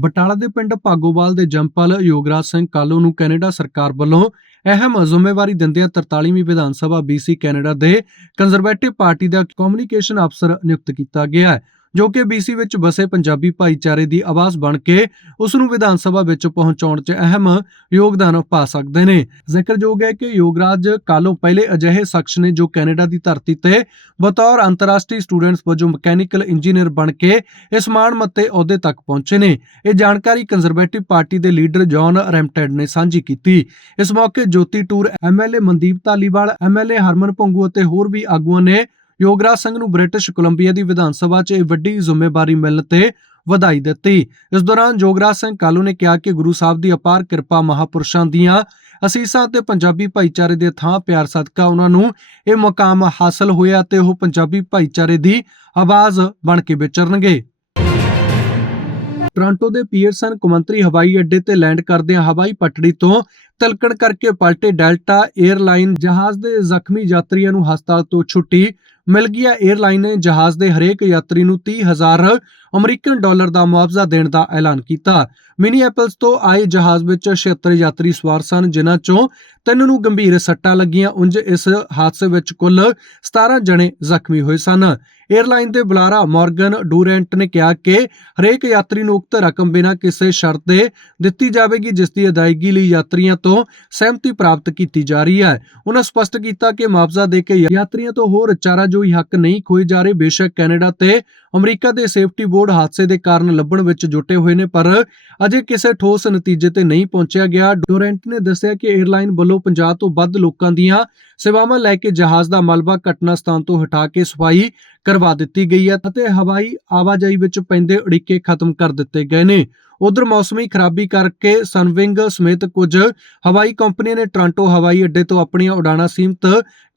ਬਟਾਲਾ ਦੇ ਪਿੰਡ ਭਾਗੋਵਾਲ ਦੇ ਜੰਪਲ ਯੋਗਰਾਜ ਸਿੰਘ ਕਾਲੋ ਨੂੰ ਕੈਨੇਡਾ ਸਰਕਾਰ ਵੱਲੋਂ ਅਹਿਮ ਜ਼ਿੰਮੇਵਾਰੀ ਦਿੰਦਿਆਂ 43ਵੀਂ ਵਿਧਾਨ ਸਭਾ BC ਕੈਨੇਡਾ ਦੇ ਕੰਜ਼ਰਵੇਟਿਵ ਪਾਰਟੀ ਦਾ ਕਮਿਊਨੀਕੇਸ਼ਨ ਅਫਸਰ ਨਿਯੁਕਤ ਕੀਤਾ ਗਿਆ ਹੈ। ਜੋ ਕਿ BC ਵਿੱਚ ਵਸੇ ਪੰਜਾਬੀ ਭਾਈਚਾਰੇ ਦੀ ਆਵਾਜ਼ ਬਣ ਕੇ ਉਸ ਨੂੰ ਵਿਧਾਨ ਸਭਾ ਵਿੱਚ ਪਹੁੰਚਾਉਣ 'ਚ ਅਹਿਮ ਯੋਗਦਾਨ ਪਾ ਸਕਦੇ ਨੇ। ਜ਼ਿਕਰਯੋਗ ਹੈ ਕਿ ਯੋਗਰਾਜ ਕਾਲੋਂ ਪਹਿਲੇ ਅਜਿਹੇ ਸ਼ਖਸ ਨੇ ਜੋ ਕੈਨੇਡਾ ਦੀ ਧਰਤੀ ਤੇ ਬਤੌਰ ਅੰਤਰਰਾਸ਼ਟਰੀ ਸਟੂਡੈਂਟਸ ਵਜੋਂ ਮਕੈਨੀਕਲ ਇੰਜੀਨੀਅਰ ਬਣ ਕੇ ਇਸ ਮਾਣ ਮੱਤੇ ਅਹੁਦੇ ਤੱਕ ਪਹੁੰਚੇ ਨੇ। ਇਹ ਜਾਣਕਾਰੀ ਕੰਜ਼ਰਵੇਟਿਵ ਪਾਰਟੀ ਦੇ ਲੀਡਰ ਜੌਨ ਰੈਮਟੈਡ ਨੇ ਸਾਂਝੀ ਕੀਤੀ। ਇਸ ਮੌਕੇ ਜੋਤੀ ਟੂਰ ਐਮਐਲਏ ਮਨਦੀਪ ਧਾਲੀਵਾਲ ਐਮਐਲਏ ਹਰਮਨ ਭੰਗੂ ਅਤੇ ਹੋਰ ਵੀ ਆਗੂਆਂ ਨੇ ਯੋਗਰਾਜ ਸਿੰਘ ਨੂੰ ਬ੍ਰਿਟਿਸ਼ ਕੋਲੰਬੀਆ ਦੀ ਵਿਧਾਨ ਸਭਾ 'ਚ ਇਹ ਵੱਡੀ ਜ਼ਿੰਮੇਵਾਰੀ ਮਿਲਣ ਤੇ ਵਧਾਈ ਦਿੱਤੀ। ਇਸ ਦੌਰਾਨ ਯੋਗਰਾਜ ਸਿੰਘ ਕਾਲੂ ਨੇ ਕਿਹਾ ਕਿ ਗੁਰੂ ਸਾਹਿਬ ਦੀ ਅਪਾਰ ਕਿਰਪਾ ਮਹਾਪੁਰਸ਼ਾਂ ਦੀਆਂ ਅਸੀਸਾਂ ਤੇ ਪੰਜਾਬੀ ਭਾਈਚਾਰੇ ਦੇ ਥਾਂ ਪਿਆਰ ਸਦਕਾ ਉਹਨਾਂ ਨੂੰ ਇਹ ਮੁਕਾਮ ਹਾਸਲ ਹੋਇਆ ਤੇ ਉਹ ਪੰਜਾਬੀ ਭਾਈਚਾਰੇ ਦੀ ਆਵਾਜ਼ ਬਣ ਕੇ ਵਿਚਰਨਗੇ। ਟੋਰਾਂਟੋ ਦੇ ਪੀਅਰਸਨ ਕੌਮਾਂਤਰੀ ਹਵਾਈ ਅੱਡੇ ਤੇ ਲੈਂਡ ਕਰਦਿਆਂ ਹਵਾਈ ਪਟੜੀ ਤੋਂ ਤਿਲਕਣ ਕਰਕੇ ਪਲਟੇ ਡੈਲਟਾ 에ਅਰਲਾਈਨ ਜਹਾਜ਼ ਦੇ ਜ਼ਖਮੀ ਯਾਤਰੀਆਂ ਨੂੰ ਹਸਪਤਾਲ ਤੋਂ ਛੁੱਟੀ ਮਿਲ ਗਿਆ 에ਅਰਲਾਈਨ ਨੇ ਜਹਾਜ਼ ਦੇ ਹਰੇਕ ਯਾਤਰੀ ਨੂੰ 30000 ਅਮਰੀਕਨ ਡਾਲਰ ਦਾ ਮੁਆਵਜ਼ਾ ਦੇਣ ਦਾ ਐਲਾਨ ਕੀਤਾ। ਮਿਨੀਐਪਲਸ ਤੋਂ ਆਏ ਜਹਾਜ਼ ਵਿੱਚ 76 ਯਾਤਰੀ ਸਵਾਰ ਸਨ, ਜਿਨ੍ਹਾਂ ਚੋਂ ਤਿੰਨ ਨੂੰ ਗੰਭੀਰ ਸੱਟਾਂ ਲੱਗੀਆਂ। ਉਂਝ ਇਸ ਹਾਦਸੇ ਵਿੱਚ ਕੁੱਲ 17 ਜਣੇ ਜ਼ਖਮੀ ਹੋਏ ਸਨ। 에ਅਰਲਾਈਨ ਦੇ ਬੁਲਾਰਾ ਮਾਰਗਨ ਡੂਰੈਂਟ ਨੇ ਕਿਹਾ ਕਿ ਹਰੇਕ ਯਾਤਰੀ ਨੂੰ ਉਕਤ ਰਕਮ ਬਿਨਾਂ ਕਿਸੇ ਸ਼ਰਤ ਦੇ ਦਿੱਤੀ ਜਾਵੇਗੀ, ਜਿਸ ਦੀ ਅਦਾਇਗੀ ਲਈ ਯਾਤਰੀਆਂ ਤੋਂ ਸਹਿਮਤੀ ਪ੍ਰਾਪਤ ਕੀਤੀ ਜਾ ਰਹੀ ਹੈ। ਉਹਨਾਂ ਸਪਸ਼ਟ ਕੀਤਾ ਕਿ ਮੁਆਵਜ਼ਾ ਦੇ ਕੇ ਯਾਤਰੀਆਂ ਤੋਂ ਹੋਰ ਚਾਰਾਜੋਈ ਹੱਕ ਨਹੀਂ ਖੋਏ ਜਾ ਰਹੇ। ਬੇਸ਼ੱਕ ਕੈਨੇਡਾ ਤੇ ਅਮਰੀਕਾ ਦੇ ਸੇਫਟੀ ਬੋਰਡ ਹਾਦਸੇ ਦੇ ਕਾਰਨ ਲੱਭਣ ਵਿੱਚ ਜੁਟੇ ਹੋਏ ਨੇ, ਪਰ ਅਜੇ ਕਿਸੇ ਠੋਸ ਨਤੀਜੇ ਤੇ ਨਹੀਂ ਪਹੁੰਚਿਆ ਗਿਆ। ਡੋਰੈਂਟ ਨੇ ਦੱਸਿਆ ਕਿ 에ਅਰਲਾਈਨ ਵੱਲੋਂ 50 ਤੋਂ ਵੱਧ ਲੋਕਾਂ ਦੀਆਂ ਸੇਵਾਵਾਂ ਲੈ ਕੇ ਜਹਾਜ਼ ਦਾ ਮਲਬਾ ਘਟਨਾ ਸਥਾਨ ਤੋਂ ਹਟਾ ਕੇ ਸਫ਼ਾਈ ਕਰਵਾ ਦਿੱਤੀ ਗਈ ਹੈ ਅਤੇ ਹਵਾਈ ਆਵਾਜਾਈ ਵਿੱਚ ਪੈਂਦੇ ਅੜਿੱਕੇ ਖਤਮ ਕਰ ਦਿੱਤੇ ਗਏ ਨੇ। ਉਧਰ ਮੌਸਮੀ ਖਰਾਬੀ ਕਰਕੇ ਸਨਵਿੰਗ ਸਮੇਤ ਕੁਝ ਹਵਾਈ ਕੰਪਨੀਆਂ ਨੇ ਟੋਰਾਂਟੋ ਹਵਾਈ ਅੱਡੇ ਤੋਂ ਆਪਣੀਆਂ ਉਡਾਣਾਂ ਸੀਮਤ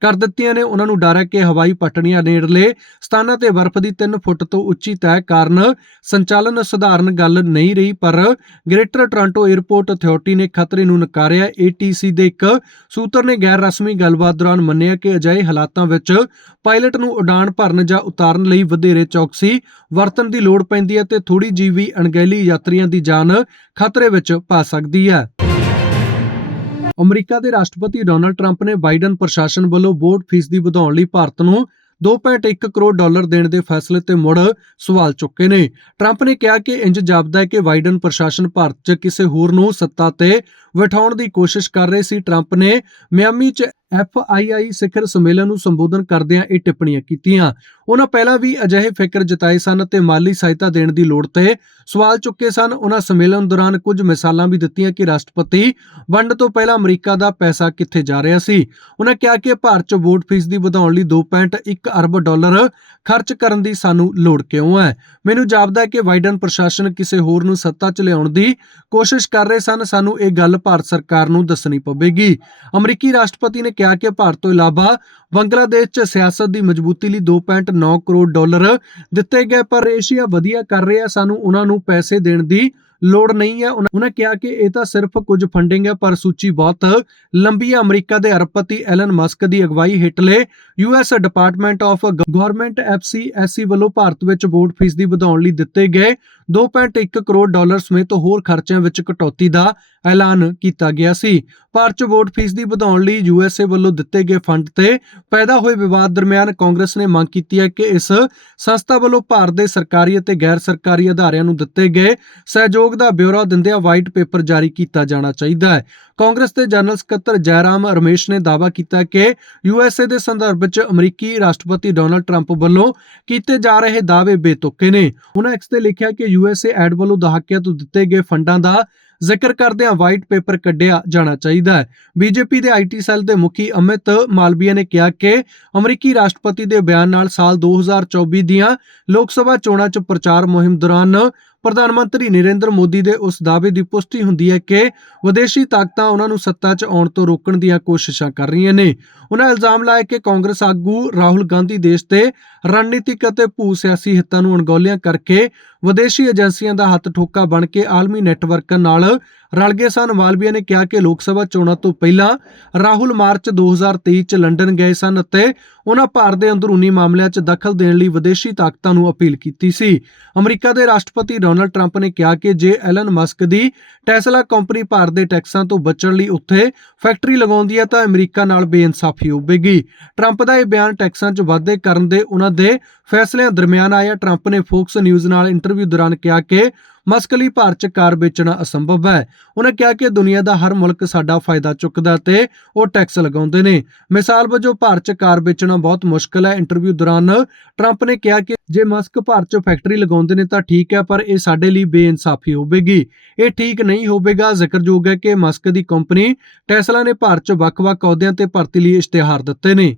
ਕਰ ਦਿੱਤੀਆਂ ਨੇ। ਉਹਨਾਂ ਨੂੰ ਡਰ ਹੈ ਕਿ ਹਵਾਈ ਪਟੜੀਆਂ ਨੇੜਲੇ ਸਥਾਨਾਂ ਤੇ ਬਰਫ਼ ਦੀ 3 ਫੁੱਟ ਤੋਂ ਉੱਚੀ ਤੈਅ ਕਾਰਨ ਸੰਚਾਲਨ ਸਧਾਰਨ ਗੱਲ ਨਹੀਂ ਰਹੀ, ਪਰ ਗ੍ਰੇਟਰ ਟੋਰਾਂਟੋ 에ਅਰਪੋਰਟ ਅਥਾਰਟੀ ਨੇ ਖਤਰੇ ਨੂੰ ਨਕਾਰਿਆ। ATC ਦੇ ਇੱਕ ਸੂਤਰ ਨੇ ਗੈਰ ਰਸਮੀ ਗੱਲਬਾਤ ਦੌਰਾਨ ਮੰਨਿਆ ਕਿ ਅਜਿਹੇ ਹਾਲਾਤਾਂ ਵਿੱਚ ਪਾਇਲਟ ਨੂੰ ਉਡਾਣ ਭਰਨ ਜਾਂ ਉਤਾਰਨ ਲਈ ਵਧੇਰੇ ਚੌਕਸੀ ਵਰਤਣ ਦੀ ਲੋੜ ਪੈਂਦੀ ਹੈ ਤੇ ਥੋੜੀ ਜਿਹੀ ਵੀ ਅਣਗਹਿਲੀ ਯਾਤਰੀਆਂ ਦੀ ਜਾਨ ਖਤਰੇ ਵਿੱਚ ਪਾ ਸਕਦੀ ਹੈ। ਅਮਰੀਕਾ ਦੇ ਰਾਸ਼ਟਰਪਤੀ ਡੋਨਾਲਡ ਟਰੰਪ ਨੇ ਬਾਈਡਨ ਪ੍ਰਸ਼ਾਸਨ ਵੱਲੋਂ ਬੋਰਡ ਫੀਸ ਵਧਾਉਣ ਲਈ ਭਾਰਤ ਨੂੰ 2.1 ਕਰੋੜ ਡਾਲਰ ਦੇਣ ਦੇ ਫੈਸਲੇ ਤੇ ਮੁੜ ਸਵਾਲ ਚੁੱਕੇ ਨੇ। ਟਰੰਪ ਨੇ ਕਿਹਾ ਕਿ ਇੰਜ ਜਾਪਦਾ ਹੈ ਕਿ ਬਾਈਡਨ ਪ੍ਰਸ਼ਾਸਨ ਭਾਰਤ 'ਚ ਕਿਸੇ ਹੋਰ ਨੂੰ ਸੱਤਾ ਤੇ ਬਿਠਾਉਣ ਦੀ ਕੋਸ਼ਿਸ਼ ਕਰ ਰਹੇ ਸੀ। ਟਰੰਪ ਨੇ ਮਿਆਮੀ 'ਚ ਐਫ ਆਈ ਆਈ ਸਿਖਰ ਸੰਮੇਲਨ ਨੂੰ ਸੰਬੋਧਨ ਕਰਦਿਆਂ ਇਹ ਟਿੱਪਣੀਆਂ ਕੀਤੀਆਂ। ਉਹਨਾਂ ਪਹਿਲਾਂ ਵੀ ਅਜਿਹੇ ਫਿਕਰ ਜਤਾਏ ਸਨ ਤੇ ਮਾਲੀ ਸਹਾਇਤਾ ਦੇਣ ਦੀ ਲੋੜ ਤੇ ਸਵਾਲ ਚੁੱਕੇ ਸਨ। ਉਹਨਾਂ ਸੰਮੇਲਨ ਦੌਰਾਨ ਕੁਝ ਮਿਸਾਲਾਂ ਵੀ ਦਿੱਤੀਆਂ ਕਿ ਰਾਸ਼ਟਰਪਤੀ ਵੰਡ ਤੋਂ ਪਹਿਲਾਂ ਅਮਰੀਕਾ ਦਾ ਪੈਸਾ ਕਿੱਥੇ ਜਾ ਰਿਹਾ ਸੀ। ਉਹਨਾਂ ਕਿਹਾ ਕਿ ਭਾਰਤ 'ਚ ਵੋਟ ਫੀਸ ਦੀ ਵਧਾਉਣ ਲਈ 2.1 ਅਰਬ ਡਾਲਰ ਖਰਚ ਕਰਨ ਦੀ ਸਾਨੂੰ ਲੋੜ ਕਿਉਂ ਹੈ? ਮੈਨੂੰ ਜਾਪਦਾ ਹੈ ਕਿ ਬਾਈਡਨ ਪ੍ਰਸ਼ਾਸਨ ਕਿਸੇ ਹੋਰ ਨੂੰ ਸੱਤਾ 'ਚ ਲਿਆਉਣ ਦੀ ਕੋਸ਼ਿਸ਼ ਕਰ ਰਹੇ ਸਨ। ਸਾਨੂੰ ਇਹ ਗੱਲ ਭਾਰਤ ਸਰਕਾਰ ਨੂੰ ਦੱਸਣੀ ਪਵੇਗੀ। ਅਮਰੀਕੀ ਰਾਸ਼ਟਰਪਤੀ ਨੇ ਕਿਹਾ ਕਿ ਭਾਰਤ ਤੋਂ ਇਲਾਵਾ ਬੰਗਲਾਦੇਸ਼ 'ਚ ਸਿਆਸਤ ਦੀ ਮਜ਼ਬੂਤੀ ਲਈ 2.9 ਕਰੋੜ ਡਾਲਰ ਦਿੱਤੇ ਗਏ, ਪਰ ਏਸ਼ੀਆ ਵਧੀਆ ਕਰ ਰਿਹਾ, ਸਾਨੂੰ ਉਹਨਾਂ ਨੂੰ ਪੈਸੇ ਦੇਣ ਦੀ ਲੋੜ ਨਹੀਂ ਹੈ ਉਹਨਾਂ ਕਿਹਾ ਕਿ ਇਹ ਤਾਂ ਸਿਰਫ ਕੁਝ ਫੰਡਿੰਗ ਹੈ ਪਰ ਸੂਚੀ ਬਹੁਤ ਲੰਬੀ ਹੈ ਅਮਰੀਕਾ ਦੇ ਅਰਬਪਤੀ ਐਲਨ ਮਸਕ ਦੀ ਅਗਵਾਈ ਹੇਠਲੇ US department of government efficiency ਵੱਲੋਂ ਭਾਰਤ ਵਿੱਚ ਬੋਰਡ ਫੀਸ ਵਧਾਉਣ ਲਈ ਦਿੱਤੇ ਗਏ 2.1 ਕਰੋੜ ਡਾਲਰ ਸਮੇਤ ਹੋਰ ਖਰਚਿਆਂ ਵਿੱਚ ਕਟੌਤੀ ਦਾ ਐਲਾਨ ਕੀਤਾ ਗਿਆ ਸੀ। ਭਾਰਤ 'ਚ ਵੋਟ ਫੀਸ ਦੀ ਵਧਾਉਣ ਲਈ ਯੂਐਸਏ ਵੱਲੋਂ ਦਿੱਤੇ ਗਏ ਫੰਡ ਤੇ ਪੈਦਾ ਹੋਏ ਵਿਵਾਦ ਦਰਮਿਆਨ ਕਾਂਗਰਸ ਨੇ ਮੰਗ ਕੀਤੀ ਹੈ ਕਿ ਇਸ ਸੰਸਥਾ ਵੱਲੋਂ ਭਾਰਤ ਦੇ ਸਰਕਾਰੀ ਅਤੇ ਗੈਰ ਸਰਕਾਰੀ ਅਦਾਰਿਆਂ ਨੂੰ ਦਿੱਤੇ ਗਏ ਸਹਿਯੋਗ ਦਾ ਬਿਊਰੋ ਦਿੰਦਿਆਂ ਵਾਈਟ ਪੇਪਰ ਜਾਰੀ ਕੀਤਾ ਜਾਣਾ ਚਾਹੀਦਾ ਹੈ। ਕਾਂਗਰਸ ਦੇ ਜਨਰਲ ਸਕੱਤਰ ਜੈਰਾਮ ਰਮੇਸ਼ ਨੇ ਦਾਅਵਾ ਕੀਤਾ ਕਿ ਯੂਐਸਏ ਦੇ ਸੰਦਰਭ ਵਿੱਚ ਅਮਰੀਕੀ ਰਾਸ਼ਟਰਪਤੀ ਡੋਨਾਲਡ ਟਰੰਪ ਵੱਲੋਂ ਕੀਤੇ ਜਾ ਰਹੇ ਦਾਅਵੇ ਬੇਤੁਕੇ ਨੇ। ਉਹਨਾਂ ਐਕਸ ਤੇ ਲਿਖਿਆ ਕਿ ਯੂਐਸਏ ਐਡ ਵੱਲੋਂ ਦਹਾਕਿਆਂ ਤੋਂ ਦਿੱਤੇ ਗਏ ਫੰਡਾਂ ਦਾ ਜ਼ਿਕਰ ਕਰਦਿਆਂ ਵਾਈਟ ਪੇਪਰ ਕੱਢਿਆ ਜਾਣਾ ਚਾਹੀਦਾ ਹੈ। ਬੀਜੇਪੀ ਦੇ ਆਈਟੀ ਸੈੱਲ ਦੇ ਮੁਖੀ ਅਮਿਤ ਮਾਲਵੀਆ ਨੇ ਕਿਹਾ ਕਿ ਅਮਰੀਕੀ ਰਾਸ਼ਟਰਪਤੀ ਦੇ ਬਿਆਨ ਨਾਲ ਸਾਲ 2024 ਦੀਆਂ ਲੋਕ ਸਭਾ ਚੋਣਾਂ 'ਚ ਪ੍ਰਚਾਰ ਮੁਹਿੰਮ ਦੌਰਾਨ ਪ੍ਰਧਾਨ ਮੰਤਰੀ ਨਰਿੰਦਰ ਮੋਦੀ ਦੇ ਉਸ ਦਾਅਵੇ ਦੀ ਪੁਸ਼ਟੀ ਹੁੰਦੀ ਹੈ ਕਿ ਵਿਦੇਸ਼ੀ ਤਾਕਤਾਂ ਉਹਨਾਂ ਨੂੰ ਸੱਤਾ 'ਚ ਆਉਣ ਤੋਂ ਰੋਕਣ ਦੀਆਂ ਕੋਸ਼ਿਸ਼ਾਂ ਕਰ ਰਹੀਆਂ ਨੇ। ਉਹਨਾਂ ਇਲਜ਼ਾਮ ਲਾਇਆ ਕਿ ਕਾਂਗਰਸ ਆਗੂ ਰਾਹੁਲ ਗਾਂਧੀ ਦੇਸ਼ ਤੇ ਰਣਨੀਤਿਕ ਅਤੇ ਭੂ ਸਿਆਸੀ ਹਿੱਤਾਂ ਨੂੰ ਅਣਗੌਲਿਆਂ ਕਰਕੇ ਵਿਦੇਸ਼ੀ ਏਜੰਸੀਆਂ ਦਾ ਹੱਥ ਠੋਕਾ ਬਣ ਕੇ ਆਲਮੀ ਨੈਟਵਰਕਾਂ ਨਾਲ ਰਲ ਗਏ ਸਨ। ਮਾਲਵੀਆ ਨੇ ਕਿਹਾ ਕਿ ਲੋਕ ਸਭਾ ਚੋਣਾਂ ਤੋਂ ਪਹਿਲਾਂ ਰਾਹੁਲ ਮਾਰਚ 2023 ਚ ਲੰਡਨ ਗਏ ਸਨ ਅਤੇ ਉਹਨਾਂ ਭਾਰਤ ਦੇ ਅੰਦਰੂਨੀ ਮਾਮਲਿਆਂ 'ਚ ਦਖਲ ਦੇਣ ਲਈ ਵਿਦੇਸ਼ੀ ਤਾਕਤਾਂ ਨੂੰ ਅਪੀਲ ਕੀਤੀ ਸੀ। ਅਮਰੀਕਾ ਦੇ ਰਾਸ਼ਟਰਪਤੀ ਡੋਨਲਡ ਟਰੰਪ ਨੇ ਕਿਹਾ ਕਿ ਜੇ ਐਲਨ ਮਸਕ ਦੀ ਟੈਸਲਾ ਕੰਪਨੀ ਭਾਰਤ ਦੇ ਟੈਕਸਾਂ ਤੋਂ ਬਚਣ ਲਈ ਉੱਥੇ ਫੈਕਟਰੀ ਲਗਾਉਂਦੀ ਹੈ ਤਾਂ ਅਮਰੀਕਾ ਨਾਲ ਬੇਇਨਸਾਫੀ ਹੋਵੇਗੀ। ਟਰੰਪ ਦਾ ਇਹ ਬਿਆਨ ਟੈਕਸਾਂ 'ਚ ਵਾਧੇ ਕਰਨ ਦੇ ਉਹਨਾਂ ਦੇ ਫੈਸਲਿਆਂ ਦਰਮਿਆਨ ਆਇਆ ਟਰੰਪ ਨੇ ਫੋਕਸ ਨਿਊਜ਼ ਨਾਲ ਇੰਟਰਵਿਊ ਦੌਰਾਨ ਕਿਹਾ ਕਿ ਮਸਕ ਲਈ ਭਾਰਤ 'ਚ ਕਾਰ ਵੇਚਣਾ ਅਸੰਭਵ ਹੈ। ਉਹਨਾਂ ਕਿਹਾ ਕਿ ਦੁਨੀਆ ਦਾ ਹਰ ਮੁਲਕ ਸਾਡਾ ਫਾਇਦਾ ਚੁੱਕਦਾ ਤੇ ਉਹ ਟੈਕਸ ਲਗਾਉਂਦੇ ਨੇ। ਮਿਸਾਲ ਵਜੋਂ ਭਾਰਤ 'ਚ ਕਾਰ ਵੇਚਣਾ ਬਹੁਤ ਮੁਸ਼ਕਲ ਹੈ। ਇੰਟਰਵਿਊ ਦੌਰਾਨ ਟਰੰਪ ਨੇ ਕਿਹਾ ਕਿ ਜੇ ਮਸਕ ਭਾਰਤ 'ਚ ਫੈਕਟਰੀ ਲਗਾਉਂਦੇ ਨੇ ਤਾਂ ਠੀਕ ਹੈ, ਪਰ ਇਹ ਸਾਡੇ ਲਈ ਬੇਇਨਸਾਫੀ ਹੋਵੇਗੀ। ਇਹ ਠੀਕ ਨਹੀਂ ਹੋਵੇਗਾ। ਜ਼ਿਕਰਯੋਗ ਹੈ ਕਿ ਮਸਕ ਦੀ ਕੰਪਨੀ ਟੈਸਲਾ ਨੇ ਭਾਰਤ 'ਚ ਵੱਖ-ਵੱਖ ਅਹੁਦਿਆਂ ਤੇ ਭਰਤੀ ਲਈ ਇਸ਼ਤਿਹਾਰ ਦਿੱਤੇ ਨੇ।